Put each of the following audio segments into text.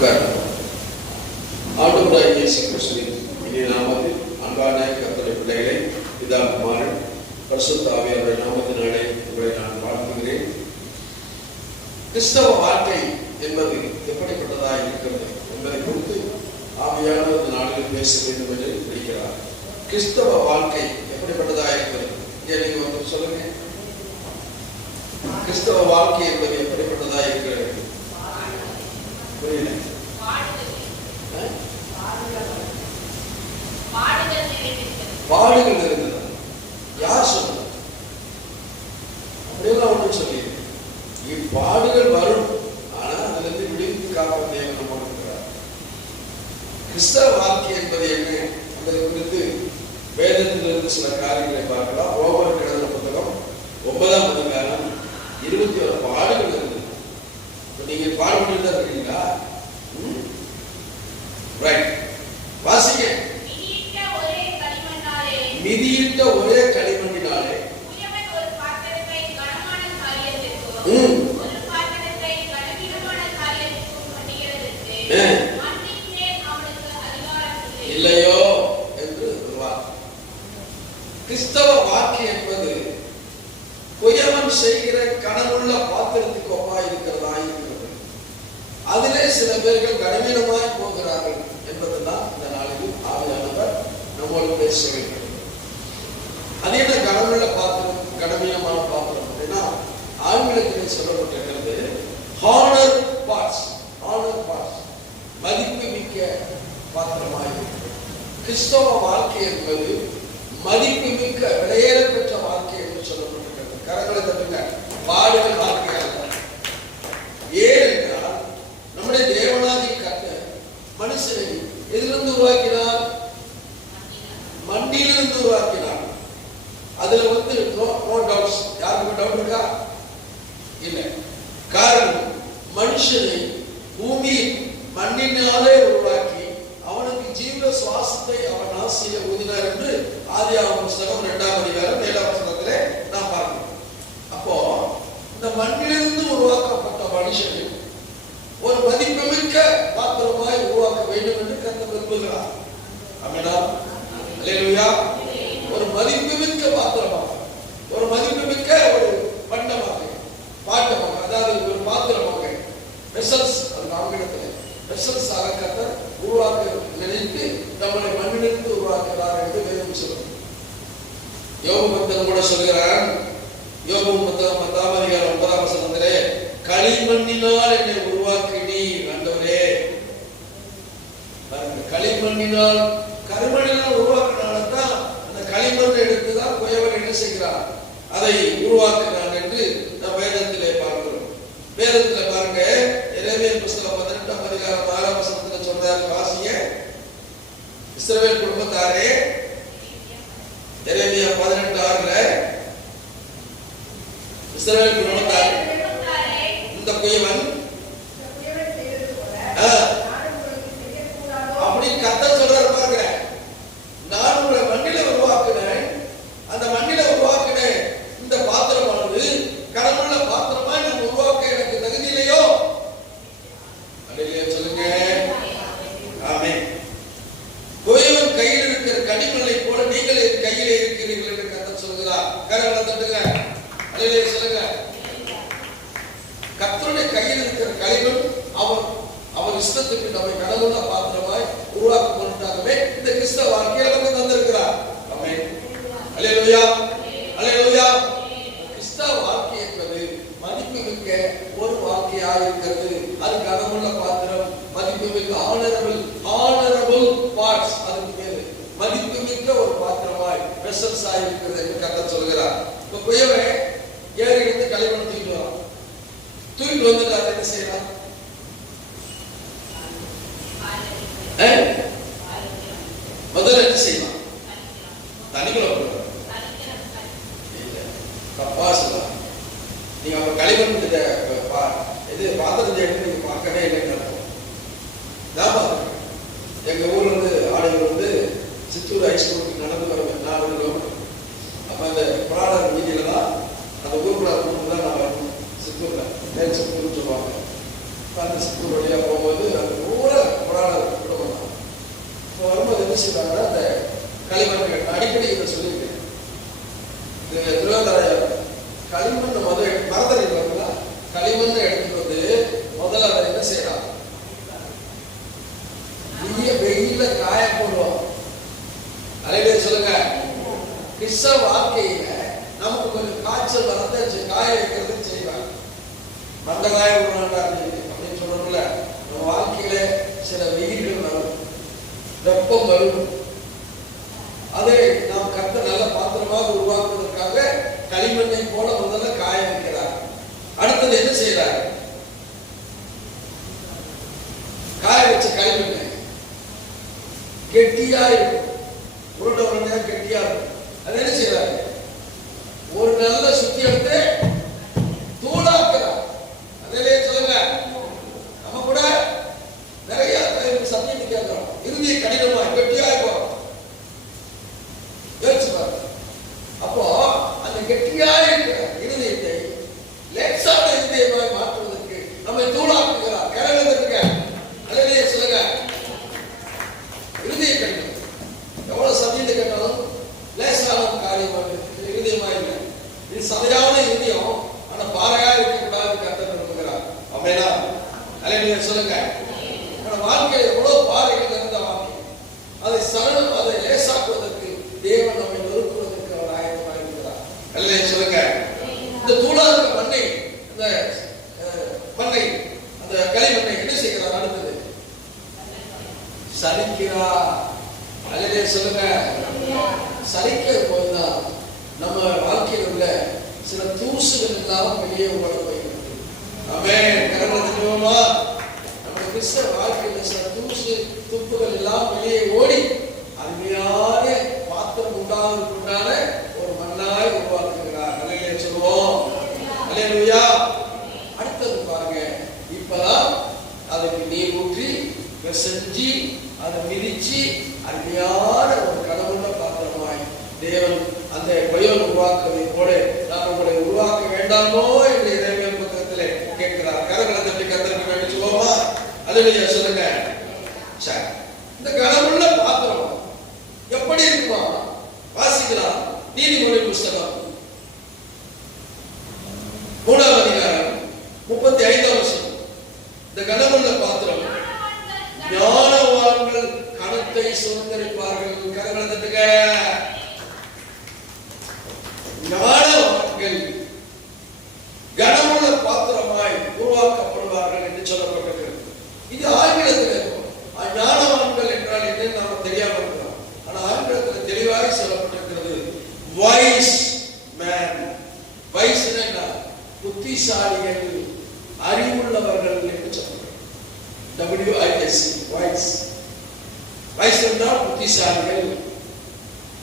உட்கார்ந்தோம். ஆண்டவராகிய இயேசு கிறிஸ்துவின் இனிய நாமத்தில் அன்பான கர்த்தருடைய பிள்ளைகளை, பிதா குமாரன் பரிசுத்த ஆவியானவருடைய நாமத்தினாலே உங்களை நான் வாழ்த்துகிறேன். கிறிஸ்தவ வாழ்க்கை என்பது எப்படிப்பட்டதாக இருக்கிறது என்பதை குறித்து ஆவியானவர் இந்த நாளில் பேச வேண்டும் என்று நினைக்கிறார். கிறிஸ்தவ வாழ்க்கை எப்படிப்பட்டதாக இருக்கிறது? இங்கே நீங்க வந்து சொல்லுங்க. கிறிஸ்தவ வாழ்க்கை என்பது எப்படிப்பட்டதாக இருக்கிறது? புரியல. பாடுகள் இருந்தது. யார் சொன்னது? அப்படியெல்லாம் ஒன்று சொல்லி பாடுகள் வரும், ஆனா அதுல இருந்து விடுவித்து காக்கும் தேவன் நம்மோடு இருக்கிறார். கிறிஸ்தவ வாழ்க்கை என்பது என்ன என்பதை குறித்து வேதத்திலிருந்து சில காரியங்களை பார்க்கலாம். ரோமர் எழுதின புத்தகம் 9ஆம் அதிகாரம் 21 பாடுகள் இருந்தது. நீங்க பாடுபட்டு தான் இருக்கீங்களா? ரைட், வாசிங்க. மிதியிட்ட ஒரே களிமண்ணினாலே இல்லையோ என்று கிறிஸ்தவ வாழ்க்கை என்பது குயவன் செய்கிற கனவுள்ள பாத்திரத்துக்கு ஒப்பாய் இருக்கிறதா இருக்கிறது. அதிலே சில பேர்கள் கனவீனமாய் போகிறார்கள் என்பதுதான் இந்த நாளில் ஆவியானவர் நம்மோடு பேச வேண்டும். அது என்ன கனவுள்ள பாத்திரம், கனவீனமான பாத்திரம் அப்படின்னா ஆங்கிலத்தில் சொல்லப்பட்டிருக்கிறது ஹானர் பார்ட்ஸ். ஹானர் பார்ட்ஸ், மதிப்பு மிக்க பாத்திரமாய். கிறிஸ்தவ வாழ்க்கை என்பது மதிப்பு மிக்க விலையேற பெற்ற வாழ்க்கை என்று சொல்லப்பட்டிருக்கிறது. கரங்களை தட்டுங்க. பாடுகள் வாழ்க்கையாக. ஏனென்றால் நம்முடைய தேவனாகிய கர்த்தர் மனுஷனை எதிலிருந்து உருவாக்கினார்? மண்ணிலிருந்து உருவாக்கினார். அதுல வந்து நோ டவுட்ஸ். யாருக்கு டவுட் இருக்கா? இல்லை. காரணம், மனுஷனை பூமியில் மண்ணினாலே உருவாக்கி அவனுக்கு ஜீவ சுவாசத்தை அவன் ஆசையில ஊதினார் என்று ஆதியாகமம் புத்தகம் 2ஆம் அதிகாரம் 7ஆம் வசனத்திலே நாம் பார்க்கிறோம். அப்போ இந்த மண்ணிலிருந்து உருவாக்கப்பட்ட மனுஷனை ஒரு மதிப்புமிக்க பாத்திரமாய் உருவாக்க வேண்டும் என்று கர்த்தர் விரும்புகிறார். ஆமென். அல்லேலூயா. ஒரு மதிப்புமிக்க பாத்திரமாக, ஒரு மதிப்புமிக்க ஒரு பண்டமாக, பாண்டமாக, அதாவது ஒரு பாத்திரமாக, வெசல்ஸ், அது ஆங்கிலத்தில் வெசல்ஸ் ஆக கர்த்தர் உருவாக்க நினைத்து நம்மளை மண்ணிலிருந்து உருவாக்குகிறார் என்று வேதம் சொல்லுது. யோபு பக்தன் கூட சொல்கிறான். யோபு புத்தகம் 10ஆம் அதிகாரம் 9ஆம் வசனத்திலே களிமண்ணினால் என்னை உருவாக்கினீ ஆண்டவரே. களிமண்ணினால், கருமண்ணினால் உருவாக்கினால்தான் அந்த களிமண்ணை எடுத்துதான் குயவன் என்ன செய்கிறான்? அதை உருவாக்குகிறான் என்று நாம் வேதத்திலே பார்க்கிறோம். வேதத்திலே பாருங்க, எரேமியா புத்தகம் 18ஆம் அதிகாரம் 6ஆம் வசனத்துல சொல்றாரு, வாசிங்க. இஸ்ரவேல் குடும்பத்தாரே, எரேமியா 18:6ல இஸ்ரவேல் குடும்பத்தாரே, இந்த குயவன் அப்படி கர்த்தர் சொல்றாரு பாருங்க. நான் உங்களை மண்ணில உருவாக்கினேன், அந்த மண்ணில உருவாக்கினேன் இந்த பாத்திரமானது கடவுள பாத்திரமா நான் உருவாக்க எனக்கு தகுதி இல்லையோ? அல்லேலூயா சொல்லுங்க. ஆமென். குயவன் கையில் இருக்கிற கனிமலை போல நீங்கள் என் கையிலே இருக்கிறீர்கள் என்று கர்த்தர் சொல்கிறார். கரங்களை தட்டுங்க. அல்லேலூயா சொல்லுங்க. கர்த்தருடைய கையில் இருக்கிற களிமண் அவர் இஷ்டத்துக்கு நம்மை கடவுள பாத்திரமாய் உருவாக்க கொண்டாகவே இந்த கிறிஸ்தவ வாழ்க்கையை நமக்கு தந்திருக்கிறார். ஆமென். அல்லேலூயா. அல்லேலூயா. கிறிஸ்தவ வாழ்க்கை என்பது மதிப்புமிக்க ஒரு வாழ்க்கையாக இருக்கிறது. அது கடவுள பாத்திரம், மதிப்புமிக்க ஆனரபிள் பார்ட்ஸ், அதுக்கு பேரு மதிப்புமிக்க ஒரு பாத்திரமாய் வெசல்ஸ் ஆகி இருக்கிறது என்று கர்த்தர் சொல்கிறார். இப்ப குயவன் ஏறி இருந்து களிமண் தூக்கிட்டு வரான். தூக்கிட்டு வந்துட்டு அதை என்ன செய்யலாம்? முதல்ல என்ன செய்யலாம்? தண்ணிக்குள்ள போடுறான். தப்பா சொல்லலாம். நீங்க அவங்க களிமண் இது பாத்திரத்தை எடுத்து நீங்க பார்க்கவே இல்லைன்னு அர்த்தம். எங்க ஊர்ல இருந்து ஆடைகள் வந்து சித்தூர் ஹைஸ்கூலுக்கு நடந்து வர 4 கிலோமீட்டர். அப்ப அந்த புராணர் வீதியில தான் அந்த ஊருக்குள்ள தான் நான் வரணும். சித்தூர்ல மேல் சித்தூர்னு சொல்லுவாங்க. அந்த சித்தூர் வழியா போகும்போது அந்த என்ன செய்வாங்கன்னா அந்த களிமண் அடிக்கடி இதை சொல்லியிருக்கேன். திருவாதிரையார் களிமண் மரத்தடி பாருங்களா, களிமண் எடுத்துட்டு வந்து முதல்ல அதை என்ன செய்யலாம், வெயில காய போடுவோம். அலையிலே சொல்லுங்க, கிறிஸ்தவ வாழ்க்கையில நமக்கு கொஞ்சம் காய்ச்சல் வரத காய வைக்கிறது செய்வாங்க. மண்ட காய விடுறாங்க அப்படின்னு சொல்றோம்ல, நம்ம வாழ்க்கையில சில வெயில்கள் வரும், வெப்பம் வரும். அதை நாம் கர்த்தர் நல்ல பாத்திரமாக உருவாக்குவதற்காக களிமண்ணை போல முதல்ல காய வைக்கிறார். அடுத்தது என்ன செய்யறாரு, காய வச்ச களிமண்ணை கெட்டியா இருக்கும், உருண்டை உருண்டையா கெட்டியா இருக்கும். அது என்ன செய்யறாரு, ஒரு நல்ல சுத்தி எடுத்து தூளாக்குறார். அதிலே சொல்லுங்க, நம்ம கூட நிறைய சத்தியத்தை கேட்கிறோம், இறுதியை கடினமா கெட்டியா இருக்கும். யோசிச்சு பாருங்க. அப்போ அந்த கெட்டியா இருக்கிற இருதயத்தை லேசான இருதயமாய் மாற்றுவதற்கு நம்மை தூளாக்குகிறார். கரகத்துக்கு அதிலே சொல்லுங்க, இருதய கடினம் எவ்வளவு சத்தியத்தை கேட்டாலும் லேசான காரியமாக இருதயமா இல்லை. இது சதையான இருதயம், ஆனா பாறையா இருக்கக்கூடாது கர்த்தர் விரும்புகிறார். அப்படின்னா அல்லேலூயா சொல்லுங்க. வாழ்க்கையில் எவ்வளவு பாறைகள் இருந்த வாழ்க்கை, அதை சரணம் அதை லேசாக்குவதற்கு தேவன் நம்மை நொறுக்குவதற்கு அவர் ஆயத்தமாக இருக்கிறார். அல்லேலூயா சொல்லுங்க. இந்த தூளாத மண்ணை, இந்த மண்ணை, அந்த களிமண்ணை என்ன செய்கிறார், அடுத்தது சலிக்கிறார். அல்லேலூயா சொல்லுங்க. சலிக்கிற போதுதான் நம்ம வாழ்க்கையில் உள்ள சில தூசுகள் எல்லாம் வெளியே ஓட போகிறது. ஆமென். கரங்களா நம்ம கிறிஸ்தவ வாழ்க்கையில் சில தூசு துப்புகள் எல்லாம் வெளியே ஓடி அருமையான பாத்திரம் உண்டான ஒரு மண்ணாய் உருவாக்குகிறார். அல்லேலூயா சொல்லுவோம். அல்லேலூயா. அடுத்தது பாருங்க, இப்பதான் அதுக்கு நீர் ஊற்றி செஞ்சு அதை மிதிச்சு அருமையான ஒரு கடவுள பாத்திரமாய் தேவன் அந்த பயோன் உருவாக்குவதை போல நான் உங்களை உருவாக்க வேண்டாமோ என்று இறைவன் பக்கத்திலே கேட்கிறார். கரங்களை தட்டி கர்த்தருக்கு நன்றி சொல்லுவோமா? அல்லேலூயா சொல்லுங்க. சரி, இந்த கடவுள பாத்திரம் எப்படி இருக்குமா? வாசிக்கலாம். நீதிமொழி புஸ்தகம் 3ஆம் அதிகாரம் 35ஆம் வசனம். இந்த கடவுள பாத்திரம் ஞானவான்கள் கணத்தை சுதந்திரிப்பார்கள். கரங்களை தட்டுங்க. ஞானவான்கள் கனமுள்ள பாத்திரமாய் உருவாக்கப்படுவார்கள் என்று சொல்லப்பட்டிருக்கிறது. இது ஆங்கிலத்தில் இருக்கும். ஞானவான்கள் என்றால் என்ன நாம் தெரியாம இருக்கிறோம். ஆனா ஆங்கிலத்தில் தெளிவாக சொல்லப்பட்டிருக்கிறது, வைஸ் மேன். வைஸ் என்ன, புத்திசாலிகள், அறிவுள்ளவர்கள் என்று சொல்லப்பட்டிருக்கிறது. WIS, wise. வைஸ் என்றால் புத்திசாலிகள்,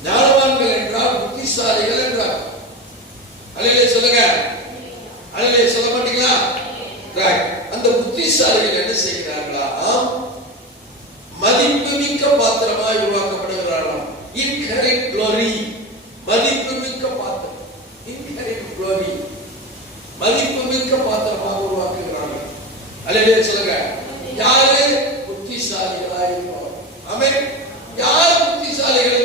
ஞானவான்கள் என்றால் புத்திசாலிகள் என்றார். அல்லேலூயா சொல்லுங்க. அல்லேலூயா சொல்ல மாட்டீங்களா? ரைட். அந்த புத்திசாலிகள் என்ன செய்கிறார்களா, மதிப்புமிக்க பாத்திரமாய் உருவாக்கப்படுகிறார்களாம். இன்ஹெரிட் க்ளோரி, மதிப்புமிக்க பாத்திரம். இன்ஹெரிட் க்ளோரி, மதிப்புமிக்க பாத்திரமாக உருவாக்குகிறார்கள். அல்லேலூயா சொல்லுங்க. யாரு புத்திசாலிகளாய் இருப்பார்? ஆமென். யார் புத்திசாலிகள்?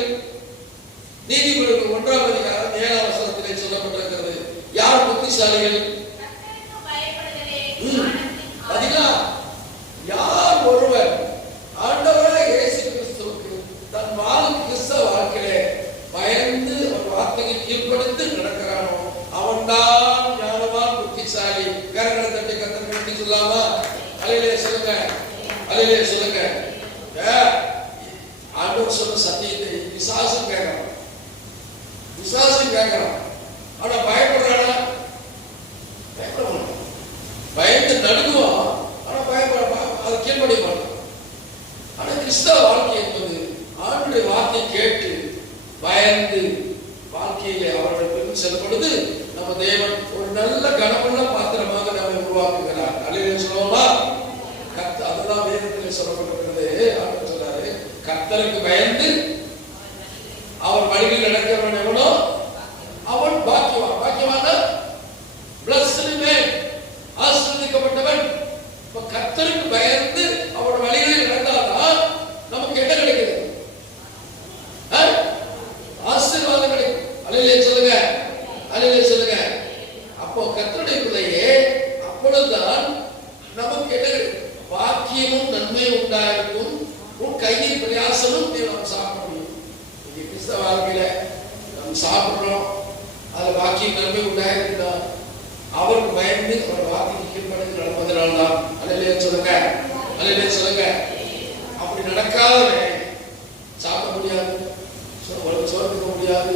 நீதிமொழிகள் 1ஆம் அதிகாரம் 7ஆம் வசனத்திலே சொல்லப்பட்டிருக்கிறது. யார் புத்திசாலிகள்? அதிகா யார் ஒருவர் ஆண்டவராய் இயேசு கிறிஸ்துவுக்கு தன் கிறிஸ்தவ வாழ்க்கையிலே பயந்து ஒரு வார்த்தையை கீழ்ப்படுத்தி நடக்கிறானோ அவன்தான் ஞானவான், புத்திசாலி. கரங்களை தட்டி கர்த்தருக்கு நன்றி சொல்லாமா? அல்லேலூயா சொல்லுங்க. அல்லேலூயா சொல்லுங்க. ஆண்டவர் சொன்ன சத்தியத்தை விசுவாசம் கேட்கணும். விசுவாசம் கேட்கணும். ஆனா பயப்படுறானா? பயப்பட மாட்டான். பயந்து நடுங்குவான். ஆனா பயப்பட அதை கீழ்படிய மாட்டான். ஆனா கிறிஸ்தவ வாழ்க்கை என்பது ஆண்டுடைய வார்த்தை கேட்டு பயந்து வாழ்க்கையிலே அவர்களுக்கு செல்படுது. நம்ம தேவன் ஒரு நல்ல கனமுள்ள பாத்திரமாக நம்மை உருவாக்குகிறார். அல்லேலூயா சொல்லுவோமா? அதுதான் வேதத்தில் சொல்லப்பட்டிருக்கிறது. ஆண்டவர் சொல்றாரு, கர்த்தருக்கு பயந்து அவர் வழியில் நடக்கிறவன் எவனோ அவன் பாக்கியவான். பாக்கியவான் பிளஸ்டு மேன், ஆசீர்வதிக்கப்பட்டவன். கர்த்தருக்கு பயந்து அவர் வழிகளில் நடந்தால்தான் நமக்கு என்ன கிடைக்கிறது? பாக்கியமும் நன்மையும் உண்டாயிருக்கும், உன் கையின் பிரயாசமும் நீ நாம் சாப்பிட முடியும். இன்னைக்கு கிறிஸ்தவ வாழ்க்கையில நம்ம சாப்பிடுறோம், அதுல பாக்கியம் நன்மை உண்டாயிருக்குதா? அவருக்கு பயந்து அவர் வார்த்தைக்கு கீழ்ப்படிந்து நடப்பதனால்தான். அல்லேலூயா சொல்லுங்க, அல்லேலூயா சொல்லுங்க. அப்படி நடக்காதவன் சாப்பிட முடியாது, சோர்த்துக்க முடியாது,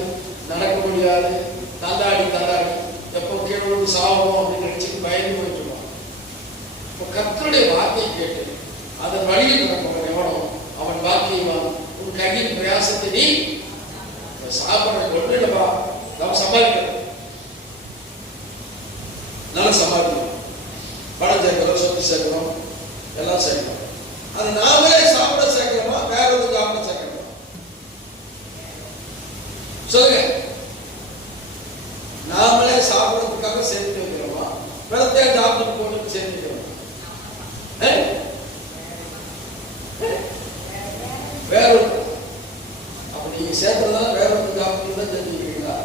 நடக்க முடியாது, தந்தாடி எப்போ கீழே சாவோம் அப்படின்னு நினைச்சு பயந்து போயிட்டுருவான். இப்போ கர்த்தருடைய வார்த்தையை கேட்டு அதன் வழியில் நடப்பவன் எவனோ அவன் வாக்கியவான். உன் கையின் பிரயாசத்தை நீ சாப்பிட கொண்டுடவா. நாம் சம்பாதிக்கிறோம், நல்லா சம்பாதிக்கிறோம், பணம் சேர்க்கிறோம், சொத்து சேர்க்கிறோம், எல்லாம் சேர்க்கிறோம். அது நாமளே சாப்பிட சேர்க்கிறோமா, வேற ஒரு சாப்பிட சேர்க்கிறோமா? சொல்லுங்க. நாமளே சாப்பிடறதுக்காக சேர்த்து வைக்கிறோமா, வெள்ளத்தையா டாக்டர் போட்டு சேர்த்து வைக்கிறோமா? வேற அப்ப நீங்க சேர்த்ததுனால வேற ஒரு டாக்டர் தான் தெரிஞ்சுக்கிறீங்களா?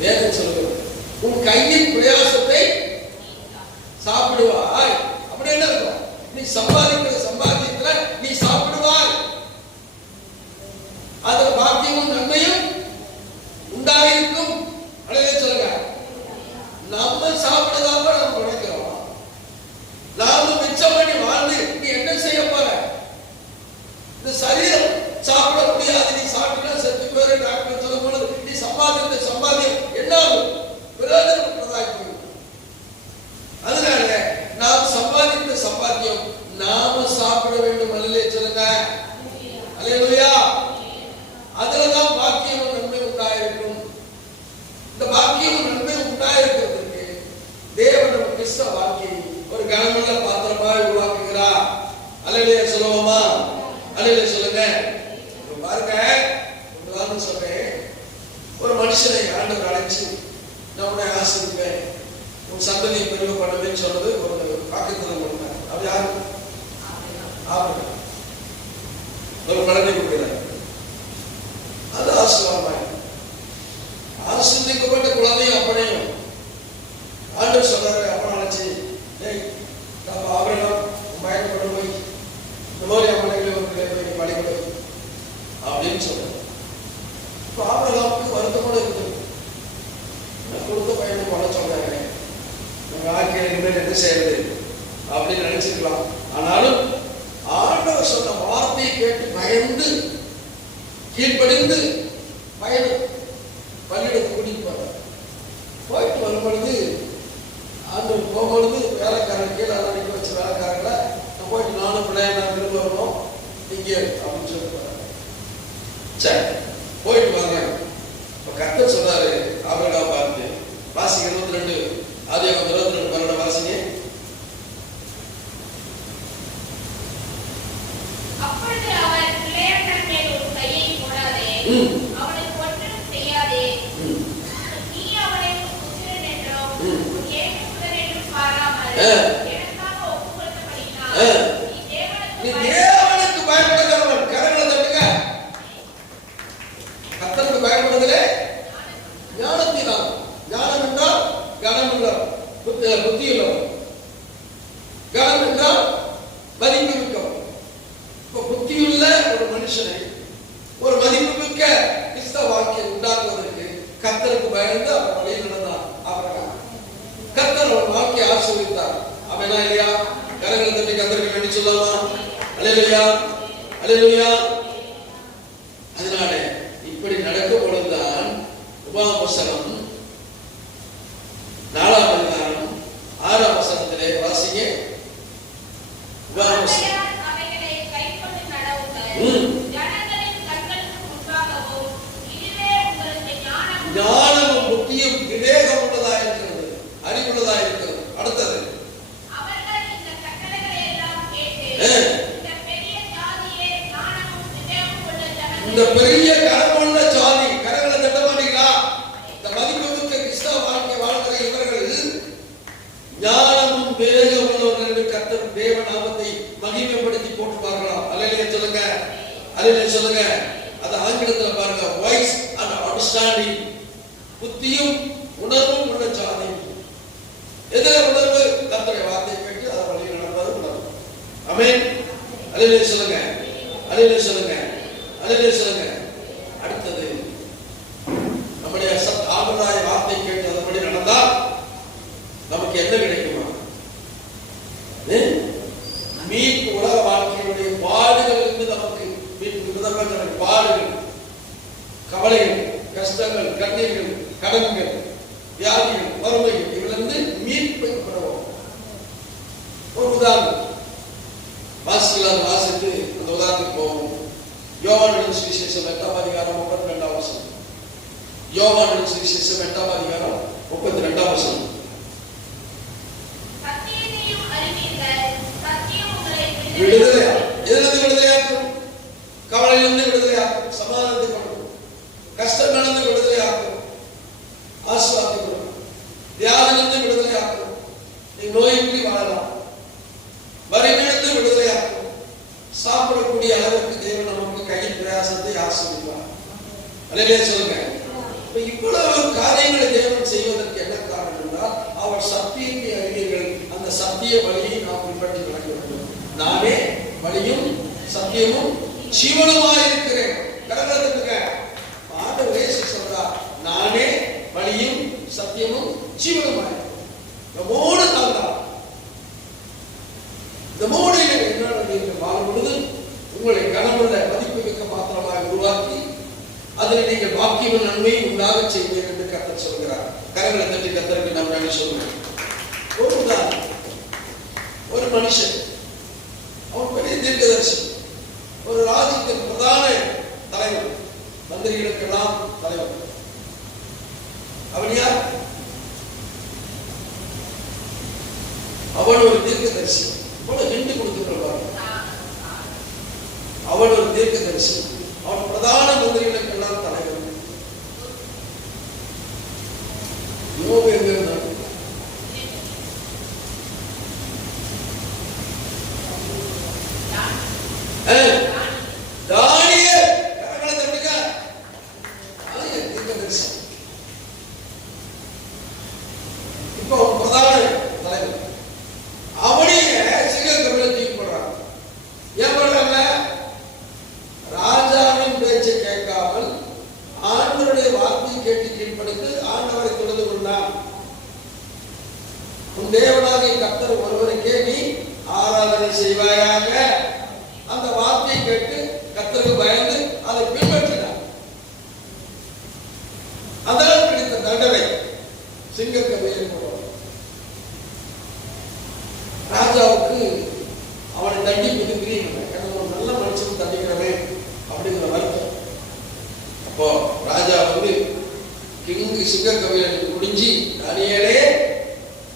வேதம் சொல்லுகிறது உன் கையின் பிரயாசத்தை சாப்பிடுவாய். அப்படி என்ன இருக்கும்? நீ சம்பாதிக்கிற சம்பாதிக்கிற நீ சாப்பிடுவாய், அதுல பாக்கியமும் நன்மையும் உண்டாயிருக்கும். அழகே சொல்லுங்க. நம்ம சாப்பிடுறதாம நம்ம நினைக்கிறோம், நாம மிச்சம் பண்ணி வாழ்ந்து நீ என்ன செய்ய போற? இந்த சரீரம் சாப்பிட முடியாது, நீ சாப்பிட்டா செத்து போயிரு டாக்டர் சொல்லும் பொழுது நீ சம்பாதித்த சம்பாதியம் என்னாகும்? பிரயோஜனப்பட்டதாய் போயிடும். அதனால நாம் சம்பாதித்த சம்பாத்தியம் நாம சாப்பிட வேண்டும். அல்லேலூயா சொல்லுங்க, அல்லேலூயா. அதுலதான் பாக்கியம் நன்மை உண்டாயிருக்கும். இந்த பாக்கியம் நன்மை உண்டாயிருக்கிறதுக்கு தேவன் நம்ம கிறிஸ்தவ வாழ்க்கையை ஒரு கனமுள்ள பாத்திரமாக உருவாக்குகிறார். அல்லேலூயா சொல்லுவோமா? அல்லேலூயா சொல்லுங்க. பாருங்க, உதாரணம் சொல்றேன். ஒரு மனுஷனை ஆண்டவர் அழைச்சு நம்முடைய ஆசிரியப்பேன், உன் சந்ததியை பெருமை பண்ணவேன்னு சொன்னது ஒரு வாக்குத்தத்தம் கொடுத்தார். அது யாரு? ஆபிரகாம். ஒரு குழந்தை கொடுக்கிறார். அது ஆசீர்வாதமாய் ஆசீர்வதிக்கப்பட்ட குழந்தையும் அப்பனையும் ஆண்டவர் சொல்றாரு. அப்பனை அழைச்சி, நம்ம ஆபிரகாம் பயணப்பட்டு போய் இந்த மாதிரி அம்மனைகளை போய் வழிபடு அப்படின்னு சொல்றாரு. இப்போ ஆபிரகாமுக்கு வருத்தப்பட இருக்குது. கொடுத்த பயணம் பண்ண சொல்றாங்க, நம்ம வாழ்க்கையில என்ன செய்யறது அப்படின்னு நினைச்சிருக்கலாம். ஆனாலும் ஆண்டவர் சொன்ன வார்த்தையை கேட்டு பயந்து கீழ்ப்படிந்து பயணம் பள்ளியிடத்தை கூட்டிட்டு போறார். போயிட்டு வரும்பொழுது ஆண்டவர் போகும்பொழுது வேலைக்காரன் கீழே அடிக்க வச்ச வேலைக்காரங்கள நான் போயிட்டு நானும் பிள்ளைய நான் திரும்ப வரணும் நீங்க அப்படின்னு சொல்லி போறாங்க. சரி, போயிட்டு வர்றாங்க. இப்ப கர்த்தர் சொல்றாரு ஆபிரகாம் பார்த்து, வாசிங்க 22 ஆதியாகமம் 22 12 வாசிங்க. அப்பொழுது அவர் பிள்ளையாண்டன் மேல் ஒரு கையை போடாதே, அவனுக்கு ஒன்றும் செய்யாதே, நீ அவனை புத்திரன் என்றும் உன் ஏகசுதன் என்றும் பாராமல் எனக்காக ஒப்புக் கொடுத்தபடியினால் நீ தேவனுக்கு பயப்படுகிறவன். கரங்களை தட்டுங்க. கர்த்தருக்கு பயப்படுதலே ஞானத்தினால். ஞானம் என்றால் கனம் என்றால் புத்தியுள்ளவன், கனம் என்றால் மதிப்பு மிக்கவன். இப்ப புத்தியுள்ள ஒரு மனுஷனை ஒரு மதிப்புமிக்க கிறிஸ்தவ வாழ்க்கையை உண்டாக்குவதற்கு கர்த்தருக்கு பயந்து அவர் வழியில் நடந்தார். ஆபிரகாம் கர்த்தர் அவர் வாழ்க்கையை ஆசீர்வதித்தார். அவனா இல்லையா? கரங்களை தட்டி கர்த்தருக்கு நன்றி சொல்லலாமா? அல்லேலூயா, அல்லேலூயா. அதனால இப்படி நடக்கும் பொழுதுதான் உபாகமம் 4ஆம் அதிகாரம் 6ஆம் வசனத்திலே வாசிங்க. அவைகளை கைக்கொண்டு நடவுங்கள், ஜனங்களின் கண்களுக்கு முன்பாகவும், இதுவே உங்களுக்கு ஞானமும் புத்தியும் விவேகம் உள்ளதாக இருக்கிறது, அறிவுள்ளதாக இருக்கிறது. அடுத்தது, அவர்கள் இந்த கட்டளைகளை எல்லாம் கேட்டு இந்த பெரிய ஜாதியே ஞானமும் விவேகமும் உள்ள ஜனங்கள், இந்த பெரிய கனமுள்ள ஜாதி, கரங்களை தட்ட மாட்டீங்களா? இந்த மதிப்புமிக்க கிறிஸ்தவ வாழ்க்கை வாழ்கிற இவர்கள் ஞானமும் விவேகம் உள்ளவர்கள் என்று கர்த்தர் தேவ நாமத்தை மகிமைப்படுத்தி போட்டுப்பார்களாம். அல்லேலூயா சொல்லுங்க, அல்லேலூயா சொல்லுங்க. அது ஆங்கிலத்துல பாருங்க, வைஸ் அண்ட் அண்டர்ஸ்டாண்டிங். புத்தியும் உணர்வும் உள்ள ஜாதி. எதிர உணர்வு கர்த்தருடைய வார்த்தையை கேட்டு அதை வழியில் நடப்பது உணர்வு. ஆமென். அல்லேலூயா சொல்லுங்க. அல்லேலூயா சொல்லுங்க. அல்லேலூயா சொல்லுங்க. அடுத்தது நம்முடைய ஆண்டவருடைய வார்த்தை கேட்டு அதன்படி நடந்தால் நமக்கு என்ன கிடைக்குமா? மீட்பு. உலக வாழ்க்கையுடைய பாடுகள் இருந்து நமக்கு மீட்பு. விதமான பாடுகள், கவலைகள், கஷ்டங்கள், கண்ணீர்கள், கடன்கள், வியாதிகள், வறுமைகள், இதிலிருந்து மீட்பை பெறுவோம். ஒரு உதாரணம் வாசிக்கலாம். வாசித்து அந்த உதாரணத்துக்கு போவோம். யோவான் சுவிசேஷம் 8ஆம் அதிகாரம் 32ஆம் வசனம். யோவான் சுவிசேஷம் 8ஆம் அதிகாரம் 32ஆம் வசனம். விடுதலையா? எதிலிருந்து விடுதலையாக்கும்? கவலையிலிருந்து விடுதலையாக்கும், சமாதானத்தை கொடுக்கும், கஷ்டங்களிலிருந்து விடுதலையாக்கும், ஆசீர்வாதத்தை கொடுக்கும், வியாதியிலிருந்து விடுதலையாக்கும், நீ நோயின்றி வாழலாம், வறுமையிலிருந்து விடுதலையாக்கும், சாப்பிடக்கூடிய அளவுக்கு தேவன் நமக்கு கையில் பிரயாசத்தை ஆசீர்வதிப்பார். அல்லேலூயா சொல்லுங்க. இவ்வளவு காரியங்களை தேவன் செய்வதற்கு என்ன காரணம் என்றால் அவர் சத்தியத்தை அறிவீர்கள், அந்த சத்திய வழியை நாம் பின்பற்றி நடக்க வேண்டும். நானே வழியும் சத்தியமும் ஜீவனுமாய் இருக்கிறேன். கரங்கத்துங்க ஆண்டவர் இயேசு சொல்றார், நானே வழியும் சத்தியமும் ஜீவனுமாய். நம்மோடு தான் இந்த மோடியில் என்ன நீங்கள் வாழும் பொழுது உங்களை கனவுள்ள மதிப்புமிக்க பாத்திரமாக உருவாக்கி அதில் நீங்கள் வாக்கியமும் நன்மையும் உண்டாக செய்வீர்கள் என்று கர்த்தர் சொல்கிறார். கரங்களை தட்டி கர்த்தருக்கு நாம் நன்றி சொல்லுவோம். ஒரு உதாரணம், ஒரு மனுஷன், அவன் பெரிய தீர்க்கதரிசி, ஒரு ராஜ்யத்தின் பிரதான தலைவர், மந்திரிகளுக்கெல்லாம் தலைவர். அவன் யார்? அவன் ஒரு தீர்க்கதரிசி. ஹிண்டு கொடுத்துருப்பார். அவன் ஒரு தீர்க்கதரிசி, அவன் பிரதான மந்திரிகளுக்கெல்லாம் தலைவர். யோபு எங்க இருந்தான்? தானியேல். கரங்களை தட்டுங்க. தானியேல் தீர்க்கதரிசி. இப்போ பிரதான தலைவர். அவனையே சிங்கக்கபில தூக்கி போடுறாங்க. ஏன் போடுறாங்க? ராஜாவின் பேச்சை கேட்காமல் ஆண்டவருடைய வார்த்தையை கேட்டு கீழ்ப்படித்து ஆண்டவரை தொழுது கொண்டான். உன் தேவனாகிய கர்த்தர் ஒருவருக்கே நீ ஆராதனை செய்வாயாக. அந்த வார்த்தையை கேட்டு கர்த்தருக்கு பயந்து அதை பின்பற்றினார். அதனால் கிடைத்த தண்டனை சிங்கக்கபிலை போடுவார். ராஜாவுக்கு அவனை தண்டிப்பது பிரியமில்லை. ஒரு நல்ல மனுஷன் தண்டிக்கிறவே அப்படிங்கிற வருத்தம். அப்போ ராஜா கிங்கு சிங்கக்கபிலை முடிஞ்சு, தானியேலே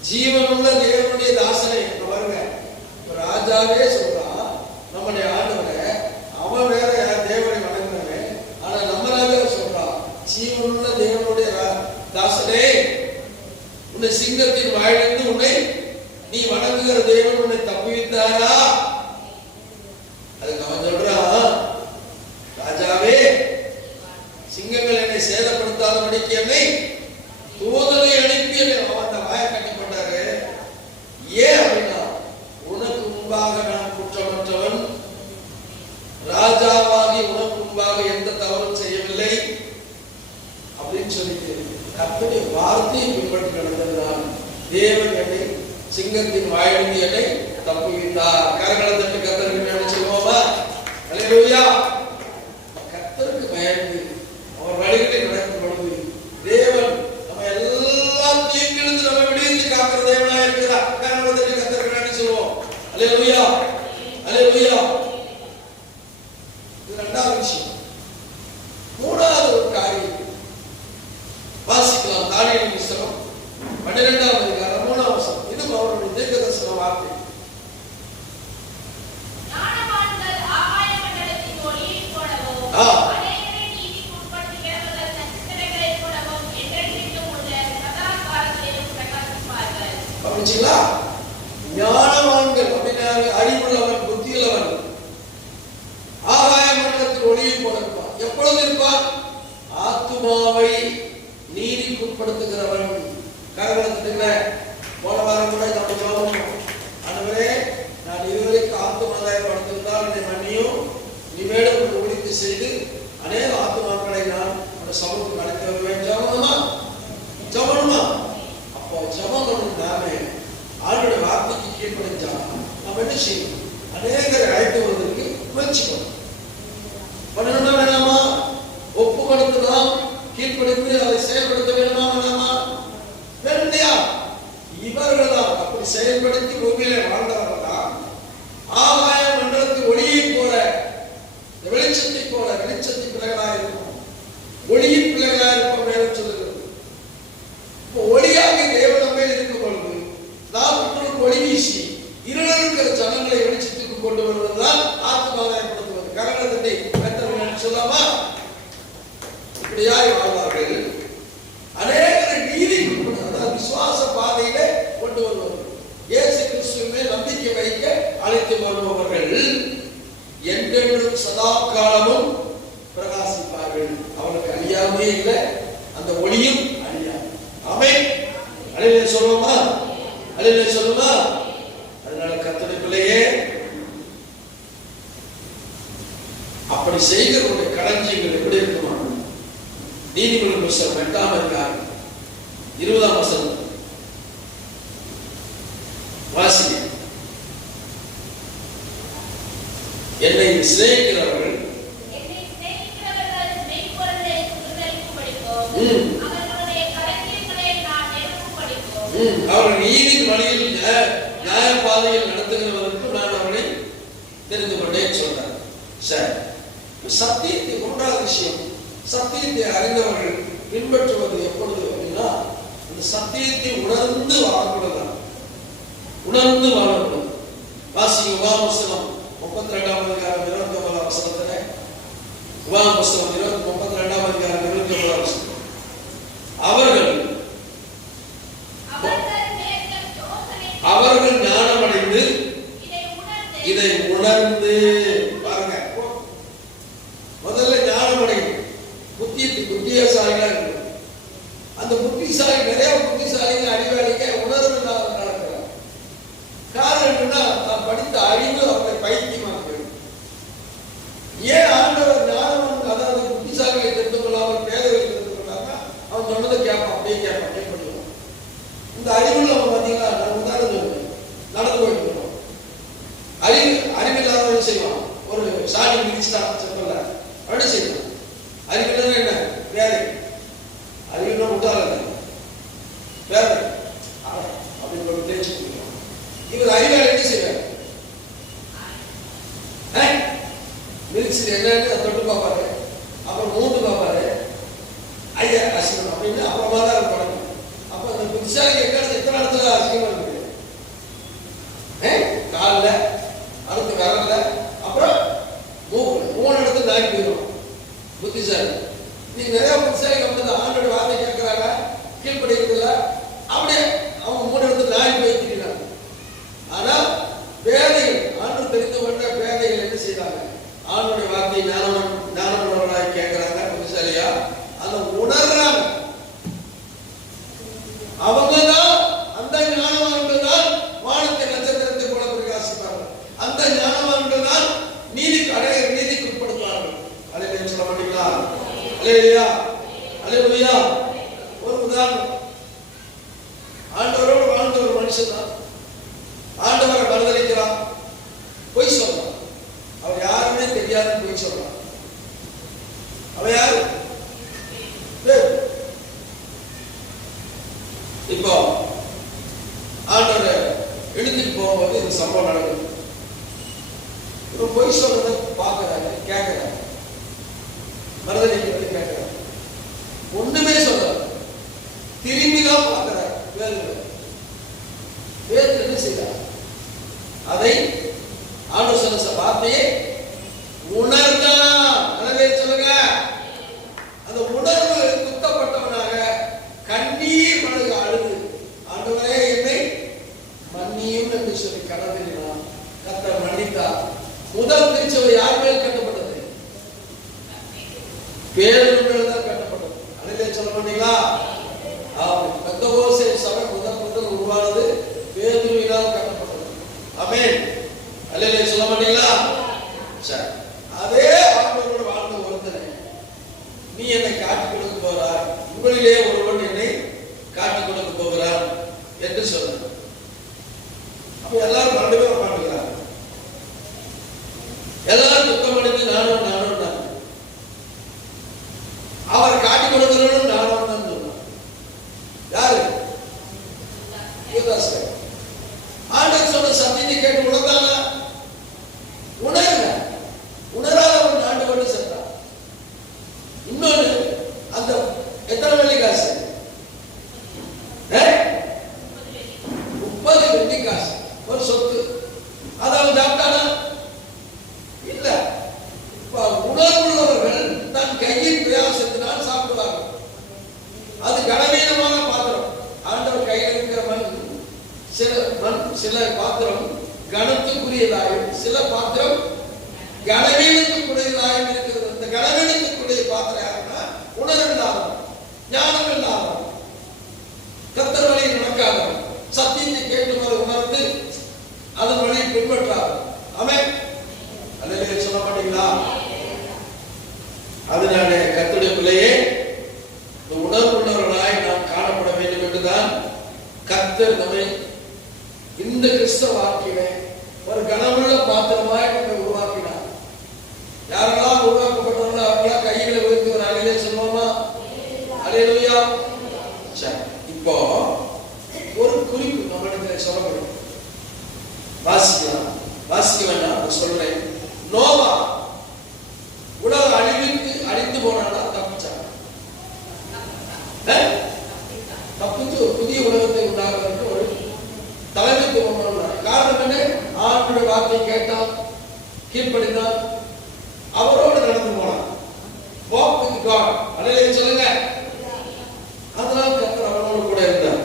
ஜீவனுள்ள தேவனுடைய தாசனை பாருங்க. ராஜாவே சொல்றான், நம்முடைய ஆண்டவரை அவன் வேற தேவனை வணங்குறவன். ஆனா நம்ம ராஜா சொல்றான், ஜீவனுள்ள தேவனுடைய தாசனே, உன்னை சிங்கத்தின் வாயிலிருந்து உன்னை நீ வணங்குகிற தேவன் உன்னை தப்புவித்தாரா? அதுக்கு அவன் சொல்றான், ராஜாவே, சிங்கங்கள் என்னை சேதப்படுத்தாதபடிக்கு என்னை தூதனை அனுப்பி அவன் வாயை கட்டி போட்டாரு. ஏன் அப்படின்னா, உனக்கு முன்பாக நான் குற்றமற்றவன், ராஜாவாகி உனக்கு முன்பாக எந்த தவறும் செய்யவில்லை அப்படின்னு சொல்லிட்டு கர்த்தருடைய வார்த்தையை பின்பற்றி நடந்ததுதான் தேவன் என்னை சிங்கத்தின் வாயிலிருந்து என்னை தப்புவித்தார். கரங்களை தட்டு கர்த்தருக்கு நன்றி சொல்லுவோமா? அல்லேலூயா. கர்த்தருக்கு பயந்து அவர் வழிகளில் நடக்கும் பொழுது தேவன் நம்ம எல்லாம் தீங்கிலிருந்து நம்ம விடுவித்து காக்கிற தேவனாக இருக்கிறார். கரங்களை தட்டி கர்த்தருக்கு நன்றி சொல்லுவோம். அல்லேலூயா, அல்லேலூயா. இது இரண்டாவது விஷயம். மூணாவது ஒரு காரியம் வாசிக்கலாம். தானியேல் புத்தகம் 12ஆம் அதிகாரம் 3ஆம் வசனம். இது அவருடைய தீர்க்கதரிசன வார்த்தை. ஞானவான்கள் ஆகாய மண்டலத்தின் ஒளியைப் போலவும், அநேகரை நீதிக்கு உட்படுத்துகிறவர்கள் நட்சத்திரங்களைப் போலவும் என்றென்றைக்கும் உள்ள சதா காலங்களிலும் பிரகாசிப்பார்கள். அப்படிங்களா? ஞானவான்கள் அப்படின்னா அறிவுள்ளவன், புத்தியுள்ளவன். அநேகரை அழைத்து வருவதற்கு முயற்சி பண்ணணுமா வேணாமா? ஒப்பு கொடுத்து நாம் கீழ்ப்படிந்து அதை செயல்படுத்த வேணுமா வேணாமா? வேணும் இல்லையா? இவர்கள் தான் அப்படி செயல்படுத்தி பூமியில வாழ்ந்தவர்கள் தான் ஆகாய மண்டலத்தில் ஒளியை போல வெளிச்சத்தை போல வெளிச்சத்தின் பிள்ளைகளாக இருக்கும், ஒளியின் பிள்ளைகளாக இருப்போம் நேரம் சொல்லுகிறது. இப்போ ஒளியாக தேவன் நம்ம இருக்கும் பொழுது நாம் இன்னொரு ஒளி வீசி இருளில் இருக்கிற ஜனங்களை வெளிச்சத்துக்கு கொண்டு வருவதுதான் ஆத்மாதாயப்படுத்துவது. கரணத்தை பெற்றவர்கள் சொல்லாமா? இப்படியாய் வாழ்வார்கள். அநேகரை நீதி அதாவது விசுவாச பாதையில கொண்டு வருவார்கள். இயேசு கிறிஸ்துவின் நம்பிக்கை வைக்க அழைத்து வருபவர்கள் என்றென்றும் சதா காலமும் பிரகாசிப்பார்கள். அவனுக்கு அழியாமே இல்லை, அந்த ஒளியும் அழியாது. ஆமென். அல்லேலூயா சொல்லுமா? அல்லேலூயா சொல்லுமா? அதனால கர்த்தருடைய பிள்ளையே, அப்படி செய்கிறவருடைய களஞ்சியங்கள் எப்படி இருக்குமா? நீதிமொழிகள் புத்தகம் 8ஆம் அதிகாரம் 20ஆம் வசனம் வாசிங்க. என்னை சிநேகிக்கிறவர்கள் மெய்ப்பொருளை சுதந்தரிக்கும் படிக்கும், அவர்களுடைய களஞ்சியங்களை நான் நிரப்பும் படிக்கும். அவர்கள் நீதியின் வழியில் நியாய பாதையில் நடத்துகிறவர்களுக்கு நான் அவனை தெரிந்து கொண்டேன் சொல்றார். சரி, சத்தியத்தை மூன்றாவது விஷயம், சத்தியத்தை அறிந்தவர்கள் பின்பற்றுவது எப்பொழுது அப்படின்னா அந்த சத்தியத்தை உணர்ந்து வாழக்கூடாது. உணர்ந்து வாழக்கூடாது. வாசிங்க உபாகமம் 32ஆம் அதிகாரம் 29ஆம் வசனத்துல, உபாகமம் 32ஆம் அதிகாரம் 29ஆம் வசனம். அவர்கள் ஞானமடைந்து இதை உணர்ந்து பாருங்க. முதல்ல ஞானமடைந்து புத்தியசாலிகளா இருக்கு. அந்த புத்திசாலி நிறைய புத்திசாலிகள் அறிவாளிக்க உணர்வு நடக்கிறார். காரணம் என்னன்னா தான் படித்த அறிவு அவரை பைத்தியமாக்குது. ஏன் ஆண்டவர் ஞானம் அதாவது புத்திசாலிகளை தெரிந்து கொள்ளாமல் பேதவை தெரிந்து கொள்ளாம அவன் சொன்னதை கேட்பான், அப்படியே கேட்பான், அப்படியே பண்ணுவான். இந்த அறிவுள்ள அவன் பார்த்தீங்கன்னா நான் உதாரணம் நடந்து போயிருக்கணும். அறிவில்லாதவன் செய்வான், ஒரு சாணி மிதிச்சுட்டான் செப்பல்ல அப்படி செய்வான். அறிவில்லை என்ன வேலை, அறிவில்லை முட்டாள வேலை அப்படின்னு ஒரு தேய்ச்சி கொடுக்கலாம். இவர் அறிவாளி என்ன செய்வார்? மிதிச்சு என்னன்னு தொட்டு பார்ப்பாரு, அப்புறம் மூந்து பார்ப்பாரு, ஐயா அசிங்கம் அப்படின்னு அப்புறமா தான் அவர் பழக்கம். அப்ப அந்த புத்திசாலி கேட்கறது எத்தனை இடத்துல அசிங்கமா இருக்கு? காலில் அடுத்து வரல, அப்புறம் மூணு இடத்துல நாய் போயிடும். புத்திசாலி நீங்க நிறைய புத்திசாலி வந்து ஆண்டோட வார்த்தை கேட்கிறாங்க, கீழ்படுகிறதுல அப்படியே அவங்க மூணு இடத்துல நாய் போயிருக்கிறாங்க. ஆனா வேதைகள் ஆண்டு தெரிந்து கொண்ட வேதைகள் என்ன செய்யறாங்க? ஆண்டோட வார்த்தை ஞானமுள்ளவர்களாய் கேட்கிறாங்க. புத்திசாலியா அதை உணர்றாங்க. அவங்கதான் அந்த ஞானவான்கள் தான் வானத்தை நட்சத்திரத்தை போல பிரகாசிப்பார்கள். அந்த ஞானவான்கள் தான் நீதிக்கு உட்படுத்துவார்கள். அல்லேலூயா சொல்ல மாட்டீங்களா? அல்லேலூயா அல்லேலூயா. ஒரு உதாரணம், ஆண்டவரோடு வாழ்ந்த ஒரு மனுஷன் தான் ஆண்டவரை மறுதலிக்கிறான், பொய் சொல்றான். அவர் யாருமே தெரியாதுன்னு பொய் சொல்றான். அவன் யாரு? இப்போ ஆண்டவர் எடுத்துட்டு போகும்போது இந்த சம்பவம் நடக்குது. இப்போ பொய் சொல்றதை பார்க்கிறாங்க, கேட்கிறாங்க, மறுதலிக்கிறது கேட்கிறாங்க, ஒண்ணுமே சொல்றாரு, திரும்பிதான் பார்க்கிறார். வேறு என்ன செய்தார்? அதை ஆண்டவர் சொன்ன வார்த்தையை உணர்ந்தான். எனவே சொல்லுங்க, அந்த உணர்வு குத்தப்பட்டவனாக கண்ணீர் மனது அழுது, ஆண்டவரே என்னை மன்னியும் என்று சொல்லி கடந்தினான். கர்த்தர் மன்னித்தார். முதல் திருச்சபை யார் மேல் கட்டப்பட்டது? பேதுரு மேல் தான் கட்டப்பட்டது. அல்லேலூயா சொல்ல மாட்டீங்களா? பெந்தகோஸ்தே சபை முதல் உருவானது பேதுருவினால் கட்டப்பட்டது. ஆமென். அல்லேலூயா சொல்ல மாட்டீங்களா? சரி, அதே ஆண்டவரோடு வாழ்ந்த ஒருத்தனை நீ என்னை காட்டிக் கொடுக்க போகிறார், உங்களிலே ஒருவன் என்னை காட்டிக் கொடுக்க போகிறார் என்று சொன்னார். அப்ப எல்லாரும் மறுபடியும் மாட்டுகிறார். எல்லாரும் துக்கம் அடைந்து நானும் அவர் காட்டி கொடுக்கிறவனும் நானும் தான் சொன்னார். யாரு? யூதாஸ். ஆண்டவர் சொன்ன சத்தியத்தை கேட்டு உணர்ந்தானா? உணரல. உணராத ஒரு ஆண்டவர் சென்றார். இன்னொன்று, அந்த எத்தனை வெள்ளி காசு? 30 வெள்ளி காசு ஒரு சொத்து. அதாவது சாப்பிட்டானா? இல்ல. உணர்வுள்ளவர்கள் தன் கையின் பிரயாசத்தினால் சாப்பிடுவார்கள். அது கனவீனமான பாத்திரம். ஆண்டவர் கையில் இருக்கிற சில பாத்திரம் கனத்துக்குரியதாயும் சில பாத்திரம் கனவீனத்துக்குரியதாயும் இருக்கிறது. இந்த கனவீனத்துக்குரிய பாத்திரம் யாருன்னா உணர்வில்லாதவன், ஞானம் இல்லாதவன், கர்த்தர் வழியில் நடக்காதவன், சத்தியத்தை கேட்டு அதை உணர்ந்து அதன் வழியை பின்பற்றாதவன். ஆமென். அல்லேலூயா சொல்ல மாட்டீங்களா? அதனால கர்த்தருடைய பிள்ளையே, உணர்வுள்ளவர்களாய் நாம் காணப்பட வேண்டும் என்றுதான் கர்த்தர் நம்மை இந்த கிறிஸ்தவ வாழ்க்கையிலே ஒரு கனமுள்ள பாத்திரமாய் நம்மை உருவாக்கினார். யாரெல்லாம் உருவாக்கப்பட்டவங்களோ அவர்களா கைகளை உயர்த்தி ஒரு அல்லேலூயா சொல்லுவோமா? அல்லேலூயா. சரி, இப்போ ஒரு குறிப்பு நம்மளுக்கு சொல்லப்படும். வாசிக்க வேண்டாம், சொல்றேன். நோவா உலக அழிவுக்கு அழிந்து போனானா? தப்பிச்சான். தப்பிச்சு ஒரு புதிய உலகத்தை உண்டாக்குறதுக்கு ஒரு தலைமைத்துவம். காரணம் என்ன? ஆண்டவருடைய வார்த்தையை கேட்டான், கீழ்ப்படிந்தான், அவரோடு நடந்து போனான். Walk with God. அல்லேலூயா சொல்லுங்க. அதனால கர்த்தர் அவனோடு கூட இருந்தார்.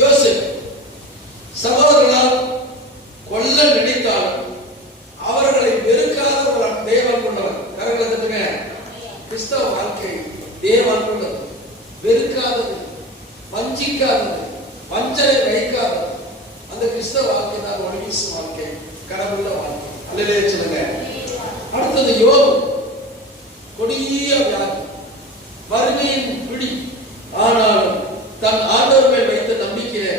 யோசேப்பு சகோதரர்களால் கொல்ல நினைத்தாலும் அவர்களை வெறுக்காத ஒரு தேவன் கொண்டவர். கரங்களை தட்டுங்க. கிறிஸ்தவ வாழ்க்கை தேவன் கொண்டது, வெறுக்காதது, வஞ்சிக்காதது, வஞ்சனை வைக்காதது. அந்த கிறிஸ்தவ வாழ்க்கை தான் ஒளிவீசு வாழ்க்கை, கடவுள வாழ்க்கை. அல்லேலூயா சொல்லுங்க. அடுத்தது யோபு. கொடிய வியாதி, வறுமையின் பிடி, ஆனாலும் தன் ஆண்டவர் மேல் வைத்த நம்பிக்கையை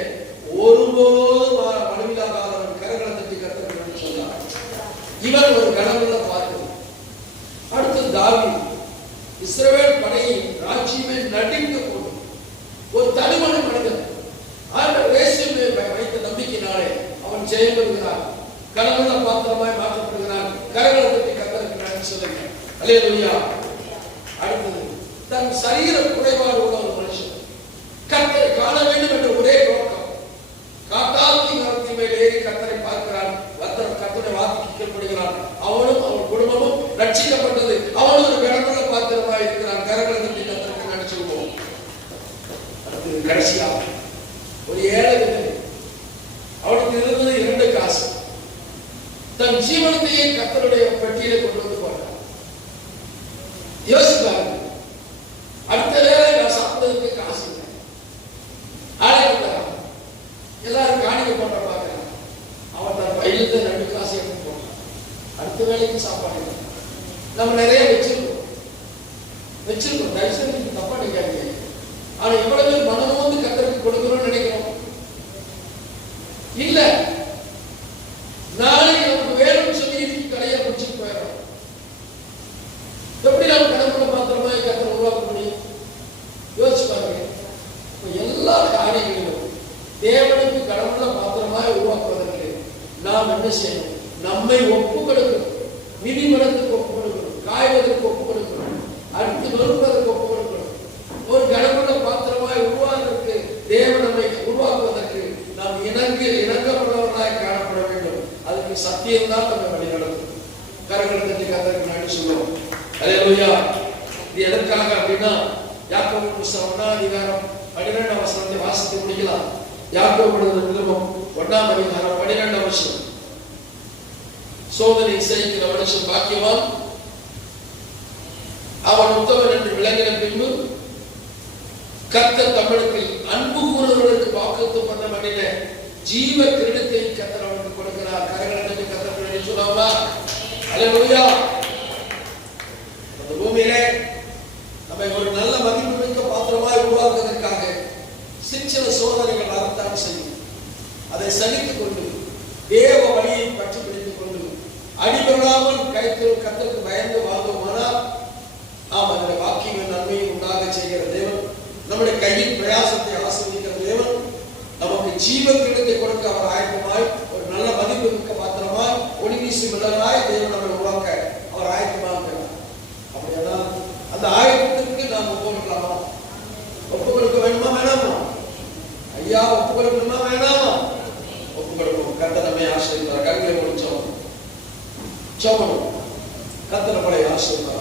ஒருபோதும் மனவிலாகாதவன். கரங்களை தட்டி கர்த்தர் சொன்னார். இவன் ஒரு கடவுள பார்க்கிறது. அடுத்து தாவீது. இஸ்ரவேல் படையின் ராஜ்யமே நடுங்க போது ஒரு தனிமன மனிதன் ஆண்டவர் இயேசு மேல் வைத்த நம்பிக்கையினாலே அவன் ஜெயம் பெறுகிறான், கடவுள பாத்திரமாய் மாற்றப்படுகிறான். கரங்களை தட்டி கர்த்தருக்கு நன்றி சொல்லுங்க. அல்லேலூயா. அடுத்தது தன் சரீர குறைபாடு உள்ள ஒரு மனுஷன் கர்த்தரை காண வேண்டும் என்ற ஒரே நோக்கம். காட்டாத்தி மரத்தின் மேல் ஏறி கர்த்தரை பார்க்கிறான், கர்த்தருடைய வார்த்தைக்கு கீழ்ப்படுகிறான். அவனும் அவன் குடும்பமும் ரட்சிக்கப்பட்டது. அவனும் ஒரு கடவுள பாத்திரமாய் இருக்கிறான். கரங்களை தட்டி கர்த்தருக்கு நன்றி சொல்வோம். அடுத்தது கடைசியாக ஒரு ஏழை விதவை. அவனுக்கு இருந்தது 2 காசு. தன் ஜீவனத்தையே கர்த்தருடைய பெட்டியிலே கொண்டு வந்து போட்டான். யோசிப்பாங்க, அடுத்த வேலை நான் சாப்பிட்டதுக்கு காசு இல்லை, ஆலயத்துக்கு எல்லாரும் காணிக்கை போட்ட பார்க்கிறான். அவன் தன் பையிலிருந்து 2 காசு எடுத்து போட்டான். அடுத்த வேலைக்கு சாப்பாடு இல்லை. நம்ம நிறைய வச்சிருக்கோம். தயவுசெய்து தப்பா நினைக்காதீங்க. ஆனா எவ்வளவு மனம் வந்து கர்த்தருக்கு கொடுக்கணும்னு நினைக்கிறோம். இல்ல, நாளைக்கு நமக்கு வேணும்னு சொல்லி கடையை முடிச்சுட்டு போயிடறோம். எப்படி நம்ம கடவுளை மாத்திரமா கர்த்தரை உருவாக்க முடியும்? யோசிச்சு பாருங்க. எல்லா காரியங்களிலும் தேவனுக்கு கடவுளை மாத்திரமா உருவாக்குவதற்கு நாம் என்ன செய்யணும்? நம்மை ஒப்பு கொடுக்கணும். மிதிமரத்துக்கு ஒப்பு கொடுக்கணும், காய்வதற்கு ஒப்பு கொடுக்கணும், அடுத்து நொறுப்பதற்கு ஒப்பு கொடுக்கணும். ஒரு கடவுளை பாத்திரமாய் உருவாக்குவதற்கு, தேவன் நம்மை உருவாக்குவதற்கு நாம் இணங்கப்படுவர்களாய் காணப்பட வேண்டும். அதுக்கு சத்தியம் தான் நம்ம வழி நடத்தும். கரங்களை தட்டி கர்த்தருக்கு நன்றி சொல்லுவோம். அல்லேலூயா. இது எதற்காக அப்படின்னா, யாக்கோபு புத்தகம் 1ஆம் அதிகாரம் 12ஆம் வசனத்தை வாசித்து முடிக்கலாம். யாக்கோபு எழுதின நிருபம் 1ஆம் அதிகாரம் 12ஆம் வசனம். சோதனை செய்கிற மனுஷன் பாக்கியவான், அவன் உத்தமன் என்று விளங்கின பின்பு கர்த்தர் தமிழுக்கு அன்பு கூறுவர்களுக்கு வாக்குத்தத்தம் பண்ண பண்ணின ஜீவ கிரீடத்தை கர்த்தர் அவனுக்கு கொடுக்கிறார். கரங்களை தட்டி கர்த்தருக்கு சொல்லாமா? அல்லேலூயா. அந்த பூமியிலே நம்மை ஒரு நல்ல மதிப்புமிக்க பாத்திரமாய் உருவாக்குவதற்காக சில சோதனைகள் வரத்தான் செய்யும். அதை சகித்துக் கொண்டு தேவ வழியை பற்றி பிடித்துக் கொண்டு அடிபடாமல் நீதியுள்ளவராய் தேவன் நம்மை உருவாக்க அவர் ஆயத்தமாக இருக்கிறார். அப்படியானால் அந்த ஆயத்தத்திற்கு நாம் ஒப்புக்கொள்ளலாமா? ஒப்புக்கொடுக்க வேணுமா வேணாமா? ஐயா ஒப்புக்கொடுக்கணுமா வேணாமா? ஒப்புக்கொடுப்போம். கர்த்தர் நம்மை ஆசீர்வதிப்பார். கண்களை முடிச்சோம். கர்த்தர் நம்மை ஆசீர்வதிப்பார்.